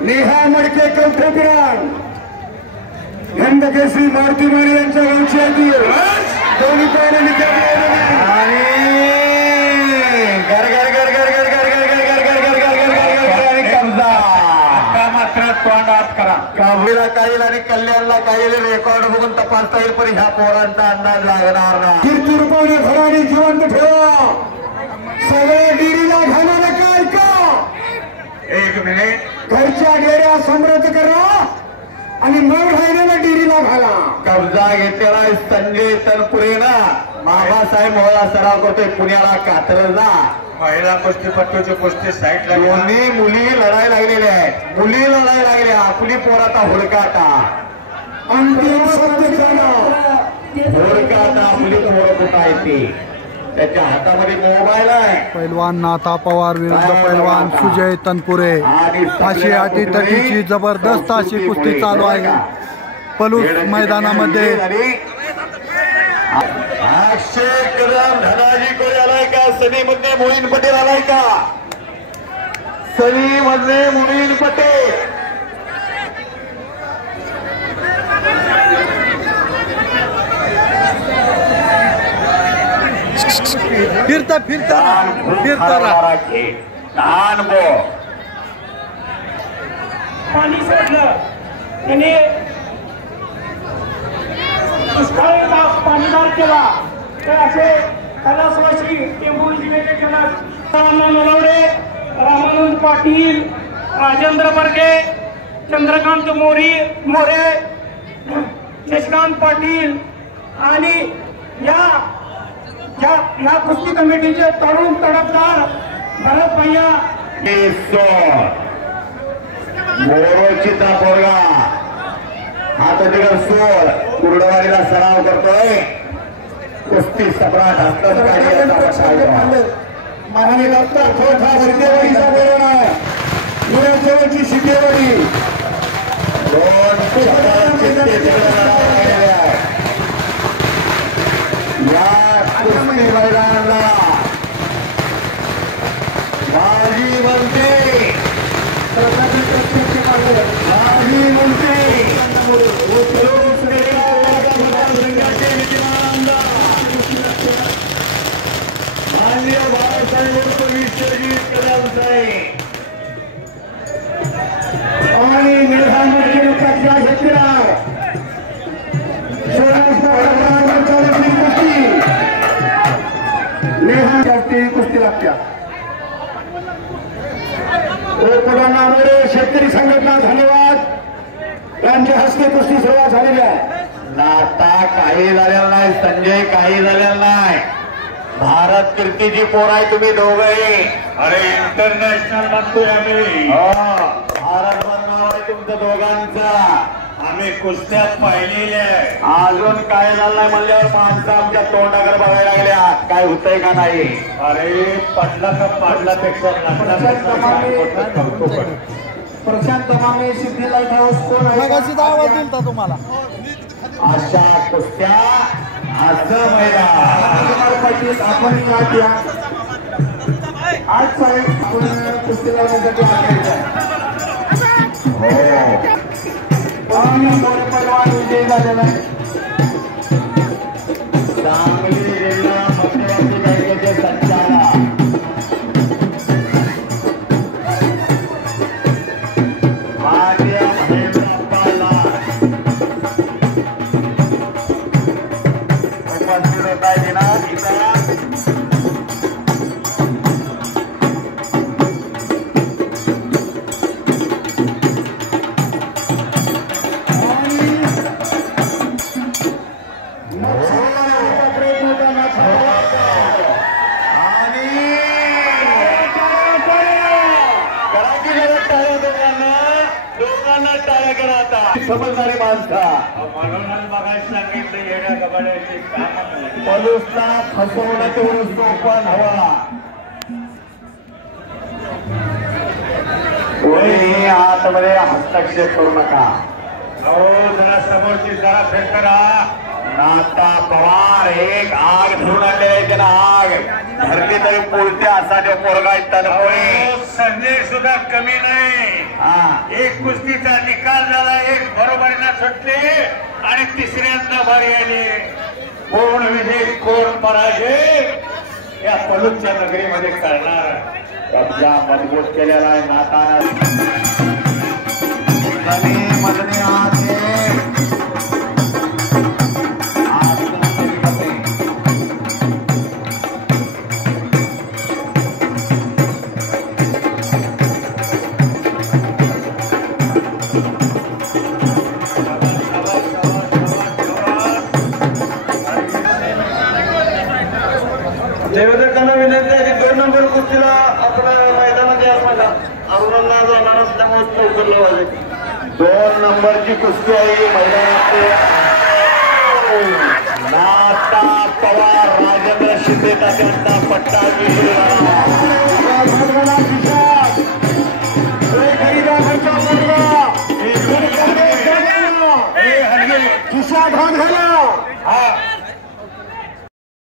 नेहा मडके कवठेपुराण गंधकेसरी मारुती माने यांच्या वंशातील दोन्ही पायाने आणि मात्र तोंडात करा कावीला काही आणि कल्याणला काही रेकॉर्ड बघून तपासता येईल पण ह्या पोरांचा अंदाज लागणार ना कीर्ती रुपवणे घराने जिवंत ठेवा सगळ्या डिरीला घालवलं काय का एक मिनिट घरच्या डेऱ्या समृद्ध करा आणि मग राहिलेला डिरीला घाला कब्जा घेतलेला संजय तनपुरे ना बाबासाहेब मोहळा सराव करतोय पुण्याला कात्रजला महिला कुस्तीपटूची कुस्ती साईडला दोन्ही मुली लढाई लागलेल्या आहेत मुली लढाई लागल्या आपली पोराचा हुडकाटा अंतिम सत्य झाला हुडकाटा आपली पोरं कुठं आहे ती त्याच्या हातामध्ये मोबाईल आहे पैलवान नाथा पवार विरुद्ध पैलवान सुजय तनपुरे अशी अटीतटीची जबरदस्त अशी कुस्ती चालू आहे पलूस मैदानामध्ये अक्षय कदम धनाजी कोळी आलाय का सनी मध्ये मोहीन पटेल आलाय का सनी मध्ये मोहीन पटेल फिरता पाणी सोडलं त्याने दुष्काळी पाणीदार केला तर असे कैलासवासी टेंबू जिल्ह्याचे जनक नलवडे रामानंद पाटील राजेंद्र बर्गे चंद्रकांत मोरे शशिकांत पाटील आणि या कुस्ती कमिटीचे तरुण तडफदार भरत भैया मोरोचिता पोरगा आता तिकडे सोड कुर्डवाडीला सराव करतोय कुस्ती सम्राट महाराणी डॉक्टर थोठा वर्देवाडीचा बोलवण आहे पुण्याजवळची शिकेवाडी दोन या कुस्ती मैदानाला माजी मंत्री माजी मंत्री माननीय बाळासाहेब विश्वजित कदम साहेब आणि निर्धारणाची पक्षा घेतला नेहा जास्ती कुस्ती लागत्या शेतकरी संघटना धन्यवाद यांच्या हस्ते कुस्ती सुरुवात झालेली आहे नाता काही झालेला नाही संजय काही झालेला नाही भारत कीर्तीची पोर आहे तुम्ही दोघंही अरे इंटरनॅशनल म्हणतोय आम्ही भारत नाव आहे तुमचं दोघांचा आम्ही कुस्त्यात पाहिलेले अजून काय झालं नाही म्हणल्यावर माणसं आमच्या तोंडाकडे बघायला लागल्या काय होतंय का नाही अरे पडला का पाडल्यापेक्षा प्रशांत तमामे सिद्धी लाईट हाऊस आवाज दिलता तुम्हाला अशा कुस्त्या असं मैदान पाटील आपण आज साहेब आपण कुस्ती लावण्यासाठी पैलवान विजयी झालेला आहे सांगली जिल्हा मध्यवर्ती बँकेचे संचालक मान्य महेंद्रप्पा उपस्थित होता दिनांक समजणारी माणसा म्हणून बघायला सांगितलं येण्या कबड्याची पलूसला फसवणं तेवढं सोपं हवा कोणीही आतमध्ये हस्तक्षेप करू नका जरा समोरची जरा फेक करा नाथा पवार एक आग धरून आणले त्याला आग धरली तरी पोलते असा जो पोरगा इतका संदेश सुद्धा कमी नाही। एक कुस्तीचा निकाल झाला, एक बरोबरीने सुटले आणि तिसऱ्यांदा बारी आली। कोण विजय कोण पराजय या पलूसच्या नगरीमध्ये करणार कब्जा मजबूत केलेला आहे नाताना मधने आते देवेंद्रकांना विनंती आहे की 2 नंबर कुस्तीला आपल्या मैदानात या सांगा। अरुणांना जाणार असल्यामुळे चौकरलं पाहिजे। 2 नंबरची कुस्ती आहे मैदानात। नाता पवार राजेंद्र शिंदे तात्यांचा पट्टा खिशा भाग झाला।